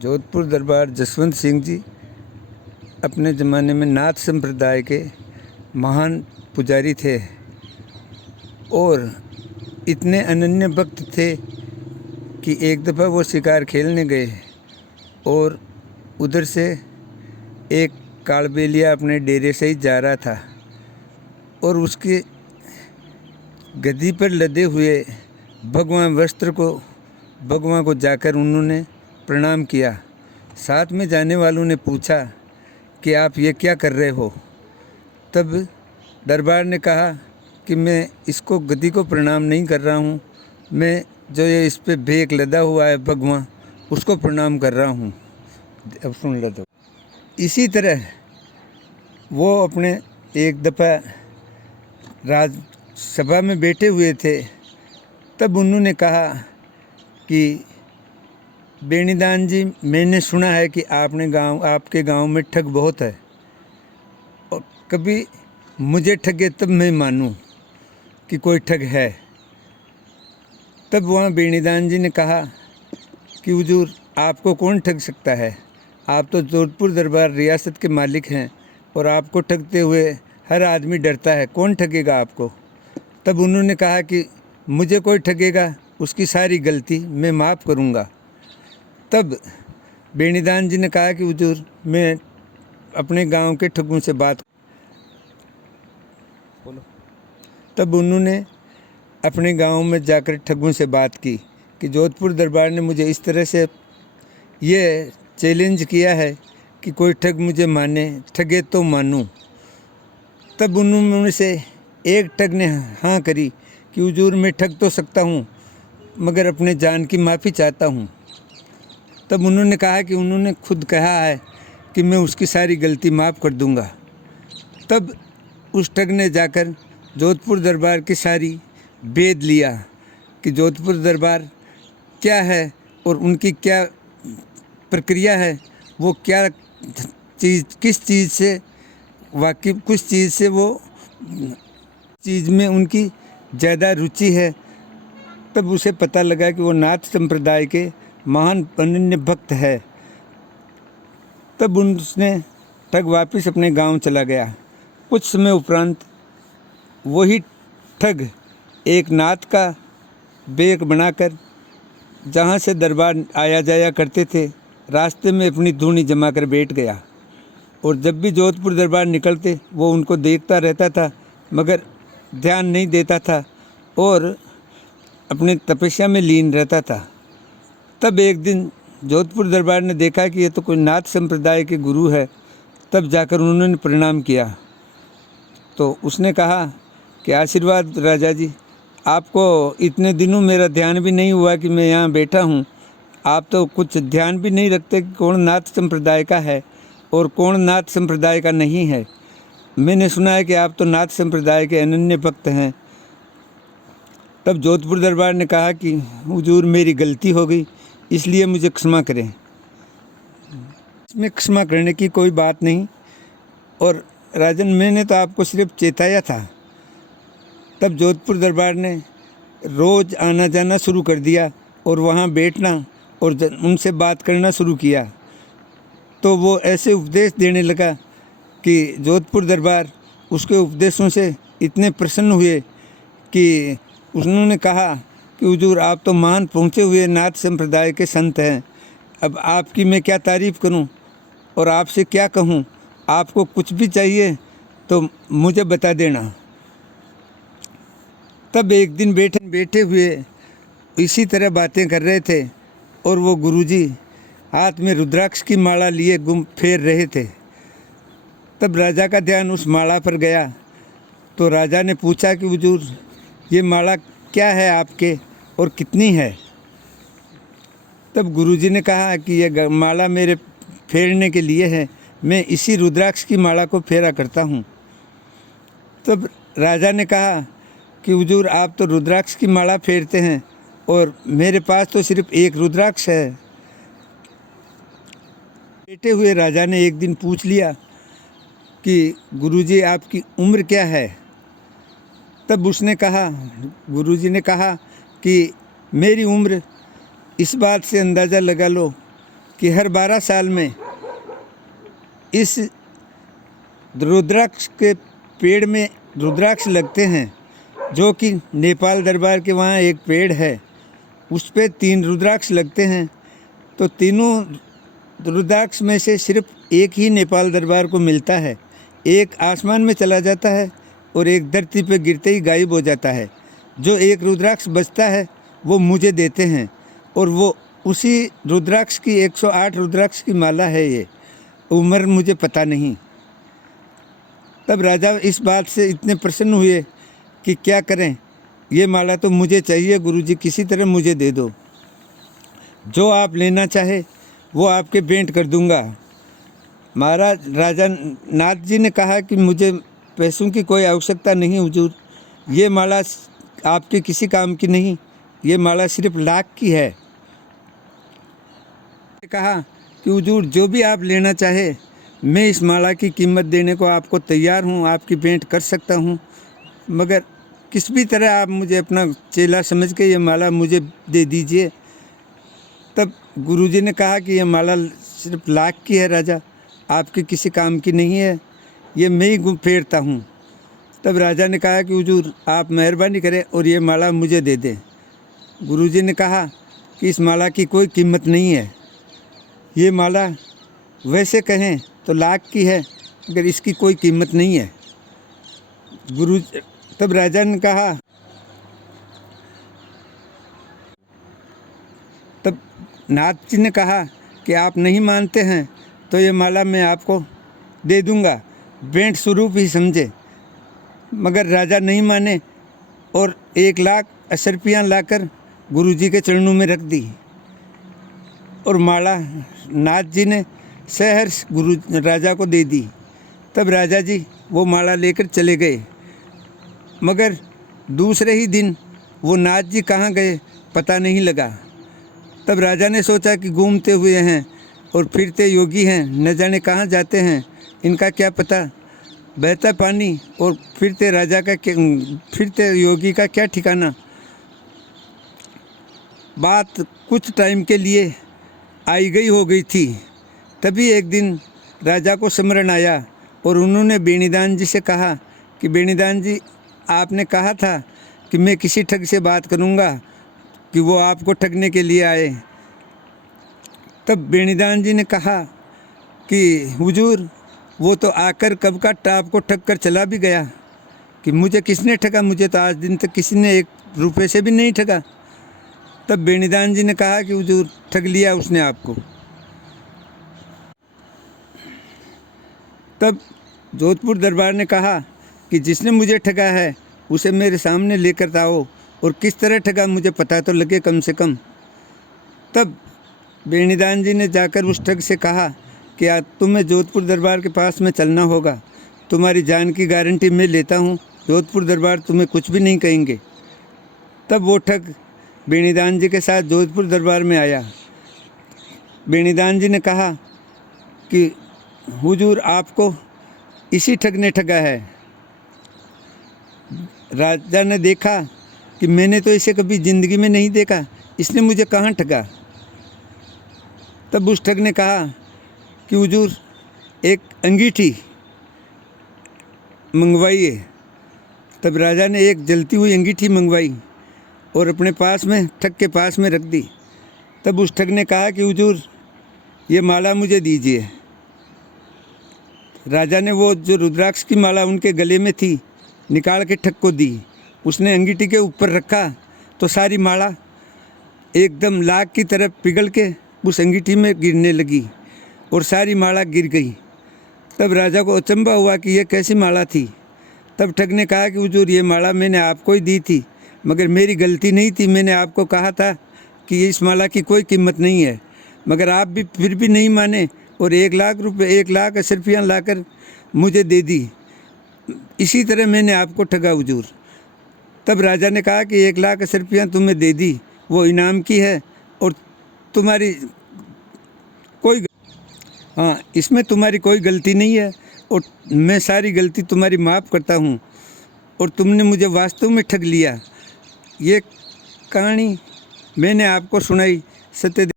जोधपुर दरबार जसवंत सिंह जी अपने ज़माने में नाथ संप्रदाय के महान पुजारी थे और इतने अनन्य भक्त थे कि एक दफ़ा वो शिकार खेलने गए और उधर से एक कालबेलिया अपने डेरे से ही जा रहा था और उसके गद्दी पर लदे हुए भगवान वस्त्र को भगवान को जाकर उन्होंने प्रणाम किया। साथ में जाने वालों ने पूछा कि आप ये क्या कर रहे हो? तब दरबार ने कहा कि मैं इसको गद्दी को प्रणाम नहीं कर रहा हूँ, मैं जो ये इस पे भेक लदा हुआ है भगवान उसको प्रणाम कर रहा हूँ। अब सुन लो। तो इसी तरह वो अपने एक दफ़ा राजसभा में बैठे हुए थे, तब उन्होंने कहा कि बेणीदान जी, मैंने सुना है कि आपके गांव में ठग बहुत है और कभी मुझे ठगे तब मैं मानूं कि कोई ठग है। तब वहाँ बेणीदान जी ने कहा कि हुजूर, आपको कौन ठग सकता है? आप तो जोधपुर दरबार रियासत के मालिक हैं और आपको ठगते हुए हर आदमी डरता है, कौन ठगेगा आपको? तब उन्होंने कहा कि मुझे कोई ठगेगा उसकी सारी गलती मैं माफ़ करूँगा। तब बेणीदान जी ने कहा कि हुजूर, मैं अपने गांव के ठगों से बात बोलो। तब उन्होंने अपने गांव में जाकर ठगों से बात की कि जोधपुर दरबार ने मुझे इस तरह से ये चैलेंज किया है कि कोई ठग मुझे माने, ठगे तो मानूं। तब उन्होंने से एक ठग ने हाँ करी कि हुजूर, मैं ठग तो सकता हूँ मगर अपने जान की माफ़ी चाहता हूँ। तब उन्होंने कहा कि उन्होंने खुद कहा है कि मैं उसकी सारी गलती माफ़ कर दूंगा। तब उस ठग ने जाकर जोधपुर दरबार की सारी भेद लिया कि जोधपुर दरबार क्या है और उनकी क्या प्रक्रिया है, वो क्या चीज़ किस चीज़ से वाकिफ़, कुछ चीज़ से वो चीज़ में उनकी ज़्यादा रुचि है। तब उसे पता लगा कि वो नाथ संप्रदाय के महान अनन्य भक्त है। तब उसने ठग वापस अपने गांव चला गया। कुछ समय उपरांत वही ठग एक नाथ का बेक बनाकर जहां से दरबार आया जाया करते थे, रास्ते में अपनी धूनी जमा कर बैठ गया और जब भी जोधपुर दरबार निकलते वो उनको देखता रहता था मगर ध्यान नहीं देता था और अपने तपस्या में लीन रहता था। तब एक दिन जोधपुर दरबार ने देखा कि ये तो कोई नाथ संप्रदाय के गुरु है। तब जाकर उन्होंने प्रणाम किया तो उसने कहा कि आशीर्वाद राजा जी, आपको इतने दिनों मेरा ध्यान भी नहीं हुआ कि मैं यहाँ बैठा हूँ। आप तो कुछ ध्यान भी नहीं रखते कि कौन नाथ संप्रदाय का है और कौन नाथ संप्रदाय का नहीं है। मैंने सुना है कि आप तो नाथ संप्रदाय के अनन्य भक्त हैं। तब जोधपुर दरबार ने कहा कि हुजूर, मेरी गलती हो गई, इसलिए मुझे क्षमा करें। इसमें क्षमा करने की कोई बात नहीं और राजन, मैंने तो आपको सिर्फ चेताया था। तब जोधपुर दरबार ने रोज़ आना जाना शुरू कर दिया और वहाँ बैठना और उनसे बात करना शुरू किया। तो वो ऐसे उपदेश देने लगा कि जोधपुर दरबार उसके उपदेशों से इतने प्रसन्न हुए कि उन्होंने कहा कि हुजूर, आप तो महान पहुँचे हुए नाथ संप्रदाय के संत हैं। अब आपकी मैं क्या तारीफ़ करूं और आपसे क्या कहूं? आपको कुछ भी चाहिए तो मुझे बता देना। तब एक दिन बैठे हुए इसी तरह बातें कर रहे थे और वो गुरुजी हाथ में रुद्राक्ष की माला लिए घूम फेर रहे थे। तब राजा का ध्यान उस माला पर गया तो राजा ने पूछा कि हुजूर, ये माला क्या है आपके और कितनी है? तब गुरुजी ने कहा कि यह माला मेरे फेरने के लिए है, मैं इसी रुद्राक्ष की माला को फेरा करता हूँ। तब राजा ने कहा कि हुजूर, आप तो रुद्राक्ष की माला फेरते हैं और मेरे पास तो सिर्फ एक रुद्राक्ष है। बैठे हुए राजा ने एक दिन पूछ लिया कि गुरुजी, आपकी उम्र क्या है? तब उसने कहा, गुरुजी ने कहा कि मेरी उम्र इस बात से अंदाज़ा लगा लो कि हर 12 साल में इस रुद्राक्ष के पेड़ में रुद्राक्ष लगते हैं, जो कि नेपाल दरबार के वहाँ एक पेड़ है, उस पे 3 रुद्राक्ष लगते हैं। तो तीनों रुद्राक्ष में से सिर्फ एक ही नेपाल दरबार को मिलता है। एक आसमान में चला जाता है और एक धरती पे गिरते ही गायब हो जाता है। जो एक रुद्राक्ष बचता है वो मुझे देते हैं, और वो उसी रुद्राक्ष की 108 रुद्राक्ष की माला है। ये उम्र मुझे पता नहीं। तब राजा इस बात से इतने प्रसन्न हुए कि क्या करें, ये माला तो मुझे चाहिए गुरुजी, किसी तरह मुझे दे दो। जो आप लेना चाहे वो आपके भेंट कर दूंगा। महाराज राजा नाथ जी ने कहा कि मुझे पैसों की कोई आवश्यकता नहीं हुजूर, ये माला आपके किसी काम की नहीं, ये माला सिर्फ लाख की है। कहा कि हुजूर जो भी आप लेना चाहे, मैं इस माला की कीमत देने को आपको तैयार हूँ, आपकी भेंट कर सकता हूँ, मगर किस भी तरह आप मुझे अपना चेला समझ के ये माला मुझे दे दीजिए। तब गुरुजी ने कहा कि ये माला सिर्फ लाख की है राजा, आपके किसी काम की नहीं है, ये मैं ही फेरता हूँ। तब राजा ने कहा कि हुजूर आप मेहरबानी करें और ये माला मुझे दे दें। गुरुजी ने कहा कि इस माला की कोई कीमत नहीं है, ये माला वैसे कहें तो लाख की है, मगर इसकी कोई कीमत नहीं है। तब राजा ने कहा, तब नाथ जी ने कहा कि आप नहीं मानते हैं तो ये माला मैं आपको दे दूंगा, भेंट स्वरूप ही समझे। मगर राजा नहीं माने और 1 लाख रुपया लाकर गुरुजी के चरणों में रख दी, और माला नाथ जी ने सहर्ष राजा को दे दी। तब राजा जी वो माला लेकर चले गए, मगर दूसरे ही दिन वो नाथ जी कहाँ गए पता नहीं लगा। तब राजा ने सोचा कि घूमते हुए हैं और फिरते योगी हैं, न जाने कहाँ जाते हैं, इनका क्या पता। बहता पानी और फिरते राजा का फिरते योगी का क्या ठिकाना। बात कुछ टाइम के लिए आई गई हो गई थी। तभी एक दिन राजा को स्मरण आया और उन्होंने बेणीदान जी से कहा कि बेणीदान जी, आपने कहा था कि मैं किसी ठग से बात करूंगा कि वो आपको ठगने के लिए आए। तब बेणीदान जी ने कहा कि हुजूर वो तो आकर कब का आपको ठग कर चला भी गया, कि मुझे किसने ठगा, मुझे तो आज दिन तक किसी ने 1 रुपये से भी नहीं ठगा। तब बेणीदान जी ने कहा कि हुजूर ठग लिया उसने आपको। तब जोधपुर दरबार ने कहा कि जिसने मुझे ठगा है उसे मेरे सामने लेकर आओ, और किस तरह ठगा मुझे पता तो लगे कम से कम। तब बेणीदान जी ने जाकर उस ठग से कहा कि आज तुम्हें जोधपुर दरबार के पास में चलना होगा, तुम्हारी जान की गारंटी मैं लेता हूँ, जोधपुर दरबार तुम्हें कुछ भी नहीं कहेंगे। तब वो ठग बेणीदान जी के साथ जोधपुर दरबार में आया। बेणीदान जी ने कहा कि हुजूर आपको इसी ठग ने ठगा है। राजा ने देखा कि मैंने तो इसे कभी ज़िंदगी में नहीं देखा, इसने मुझे कहाँ ठगा। तब उस ठग ने कहा कि हुजूर एक अंगीठी मंगवाइए। तब राजा ने एक जलती हुई अंगीठी मंगवाई और अपने पास में ठग के पास में रख दी। तब उस ठग ने कहा कि हुजूर ये माला मुझे दीजिए। राजा ने वो जो रुद्राक्ष की माला उनके गले में थी निकाल के ठग को दी। उसने अंगीठी के ऊपर रखा तो सारी माला एकदम लाख की तरफ पिघल के उस अंगीठी में गिरने लगी और सारी माला गिर गई। तब राजा को अचंभा हुआ कि यह कैसी माला थी। तब ठग ने कहा कि हुजूर ये माला मैंने आपको ही दी थी, मगर मेरी गलती नहीं थी। मैंने आपको कहा था कि इस माला की कोई कीमत नहीं है, मगर आप भी फिर भी नहीं माने और 1 लाख रुपये 1 लाख रुपया लाकर मुझे दे दी। इसी तरह मैंने आपको ठगा हुजूर। तब राजा ने कहा कि 1 लाख रुपया तुम्हें दे दी, वो इनाम की है, और तुम्हारी कोई इसमें तुम्हारी कोई गलती नहीं है, और मैं सारी गलती तुम्हारी माफ़ करता हूँ, और तुमने मुझे वास्तव में ठग लिया। ये कहानी मैंने आपको सुनाई। सत्य